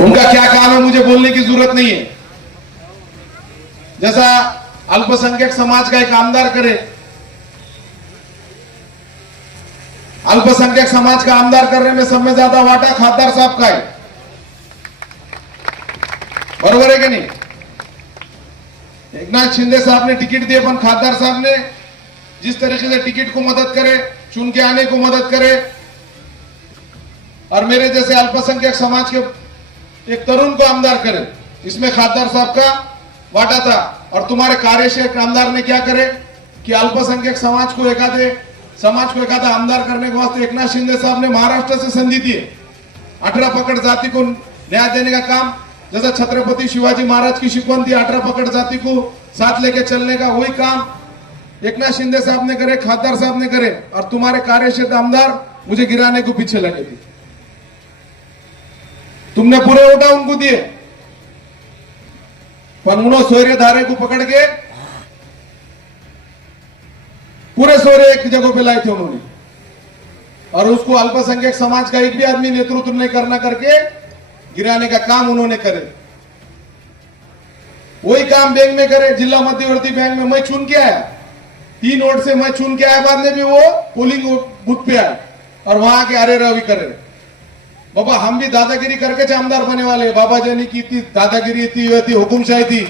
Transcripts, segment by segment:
उनका क्या काम है मुझे बोलने की जरूरत नहीं है। जैसा अल्पसंख्यक समाज का एक आमदार करे, अल्पसंख्यक समाज का आमदार करने में सब में ज्यादा वाटा खासदार साहब का है, बरोबर है कि नहीं? एकनाथ शिंदे साहब ने टिकट दिए, पर खासदार साहब ने जिस तरीके से टिकट को मदद करे, चुन के आने को मदद करे, और मेरे जैसे अल्पसंख्यक समाज के एक तरुण को आमदार करे, इसमें खासदार साहब का वाटा था। और तुम्हारे कार्यशील आमदार ने क्या करे कि अल्पसंख्यक समाज को एकाधा आमदार करने के वास्ते एकनाथ शिंदे साहब ने महाराष्ट्र से संधि दी, 18 पकड़ जाति को न्याय देने का काम। जैसा छत्रपति शिवाजी महाराज की शिकवंती 18 पकड़ जाति को साथ लेके चलने का, वही काम एकनाथ शिंदे साहब ने करे, खासदार साहब ने करे। और तुम्हारे कार्यक्षेत्र आमदार मुझे गिराने को पीछे लगे थे। तुमने पूरे वोटा उनको दिए, पर उन्होंने सोरे धारे को पकड़ के पूरे सोरे एक जगह पे लाए थे उन्होंने, और उसको अल्पसंख्यक समाज का एक भी आदमी नेतृत्व नहीं करना करके गिराने का काम उन्होंने करे। वही काम बैंक में करे, जिला मध्यवर्ती बैंक में मैं चुन के आया, 3 वोट से मैं चुन के आया, बाद में भी वो पोलिंग बूथ पे आए और वहां के अरे रवि करे। बाबा हम भी दादागिरी करके आमदार बने वाले, बाबा जानी की थी दादागिरी थी, हुकुमशाही थी,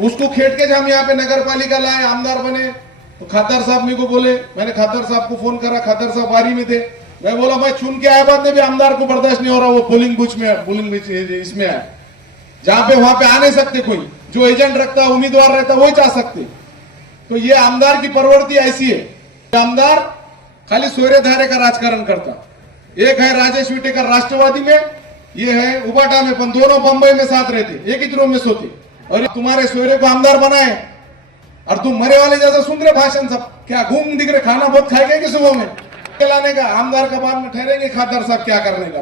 उसको खेट के हम यहाँ पे नगर पालिका लाए, आमदार बने। तो खातर साहब मेरे को बोले, मैंने खातर साहब को फोन करा, खातर साहब बारी में थे, मैं बोला मैं चुन के आया, बाद में भी आमदार को बर्दाश्त नहीं हो रहा, वो पोलिंग बूथ में इसमें आए, जहां पे वहां पे आ नहीं सकते, कोई जो एजेंट रखता उम्मीदवार रहता वही जा सकते। तो ये आमदार की प्रवृत्ति ऐसी है, आमदार खाली सोरे धारे का राजकारण करता। एक है राजेश विटेकर राष्ट्रवादी में, ये है उबाटा में, पर दोनों बंबई में साथ रहते, एक ही रूम में सोते, और तुम्हारे सोरे को आमदार बनाए, और तुम मरे वाले जैसा सुन रहे भाषण सब, क्या घूम दिख रहे, खाना बहुत खाएंगे कि सुबह में लाने का, आमदार का बाद में ठहरेंगे खासदार साहब क्या करने का।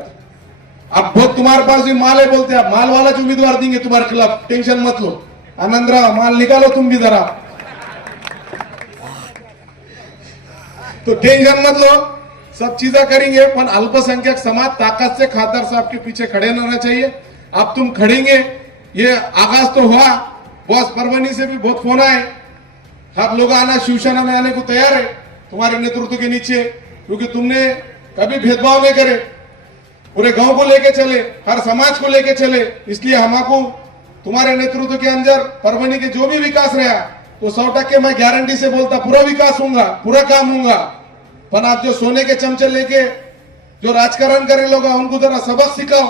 अब बहुत तुम्हारे पास भी माल है, बोलते हैं माल वाला जो उम्मीदवार देंगे तुम्हारे खिलाफ, टेंशन मत लो, आनंद राव माल निकालो तुम भी जरा, तो टेंशन मत लो, सब चीजें करेंगे। पर अल्पसंख्यक समाज ताकत से खासदार साहब के पीछे खड़े रहना चाहिए। अब तुम खड़ेंगे, ये आगाज तो हुआ, बॉस परभनी से भी बहुत फोन आए, आप लोग आना, शिवसेना में आने को तैयार है तुम्हारे नेतृत्व के नीचे, क्योंकि तुमने कभी भेदभाव नहीं करे, पूरे गांव को लेके चले, हर समाज को लेके चले, इसलिए हमको तुम्हारे नेतृत्व के अंदर परभनी के जो भी विकास रहा तो 100% मैं गारंटी से बोलता पूरा विकास होगा, पूरा काम होगा। पर आप जो सोने के चमचे लेके जो राजकारण करे लोग, उनको जरा सबक सिखाओ,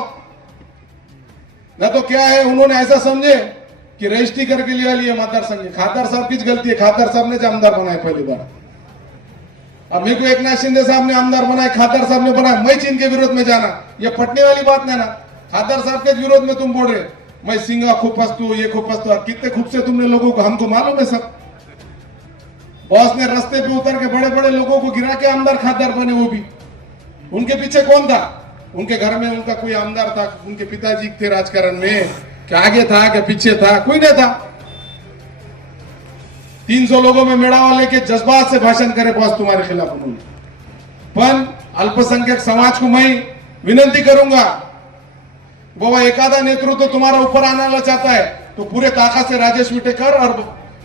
न तो क्या है उन्होंने ऐसा समझे कि रजिस्ट्री करके लिया लिए मतदार संघ। खातर साहब की गलती है, खातर साहब ने जो आमदार बनाए पहली बार, अब मेरे को एकनाथ शिंदे साहब ने आमदार बनाए, खातर साहब ने बनाया, मैं चीन के विरोध में जाना ये पटने वाली बात नहीं ना। खातर साहब के विरोध में तुम बोल रहे मैं सिंगा खूब फंसतू, ये खूब फंसतू, कितने खूब से तुमने लोगों को, हमको मालूम है सब। बॉस ने रास्ते पे उतर के बड़े बड़े लोगों को गिरा के आमदार खासदार बने, वो भी उनके पीछे कौन था? उनके घर में उनका कोई आमदार था, उनके पिताजी थे राजकारण में, क्या आगे था क्या पीछे था, कोई नहीं था। 300 लोगों में मेड़ावा लेके जज्बात से भाषण करे बॉस तुम्हारे खिलाफ उन्होंने। पर अल्पसंख्यक समाज को मैं विनती करूंगा, बाबा एकादा नेतृत्व तुम्हारा ऊपर आना चाहता है तो पूरे ताकत से राजेश विटेकर और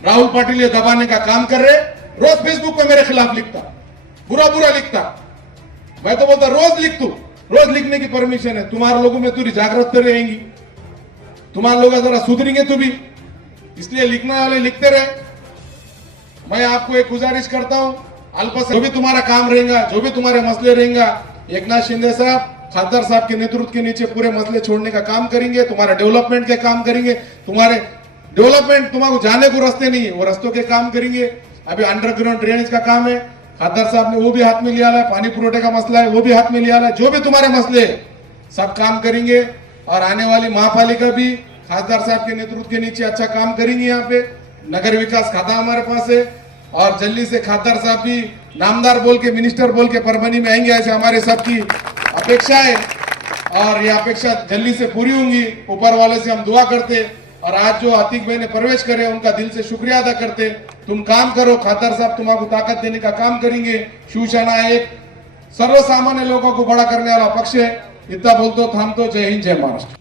राहुल पाटिल ये दबाने का काम कर रहे। रोज फेसबुक पे मेरे खिलाफ लिखता, बुरा बुरा लिखता, मैं तो बोलता रोज लिख, तू रोज लिखने की परमिशन है, तुम्हारे लोगों में तुरी जागृत रहेंगी, तुम्हारे लोग जरा सुधरेंगे तो भी, इसलिए लिखने वाले लिखते रहे। मैं आपको एक गुजारिश करता हूं, अल्पसंख्यक जो भी तुम्हारा काम रहेगा, जो भी तुम्हारे मसले रहेगा, एकनाथ शिंदे साहब खासदार साहब के नेतृत्व के नीचे पूरे मसले छोड़ने का काम करेंगे, तुम्हारे डेवलपमेंट के काम करेंगे, तुम्हारे डेवलपमेंट तुम्हारे जाने को रास्ते नहीं है वो रास्तों के काम करेंगे। अभी अंडरग्राउंड ड्रेनेज का काम है, खासदार साहब ने वो भी हाथ में लिया है, पानी पुरोठे का मसला है वो भी हाथ में लिया है, जो भी तुम्हारे मसले सब काम करेंगे। और आने वाली महापालिका भी खासदार साहब के नेतृत्व के नीचे अच्छा काम करेंगे। यहाँ पे नगर विकास खाता हमारे पास है, और जल्दी से खासदार साहब भी नामदार बोल के, मिनिस्टर बोल के परभनी में आएंगे, ऐसे हमारे सबकी अपेक्षा है, और ये अपेक्षा जल्दी से पूरी होंगी। ऊपर वाले से हम दुआ करते, और आज जो अतीक भाई ने प्रवेश करे उनका दिल से शुक्रिया अदा करते। तुम काम करो, खासदार साहब तुम्हारा ताकत देने का काम करेंगे। शिवसेना एक सर्वसामान्य लोगों को बड़ा करने वाला पक्ष है, इतना बोलतो थांबतो. जय हिंद, जय महाराष्ट्र.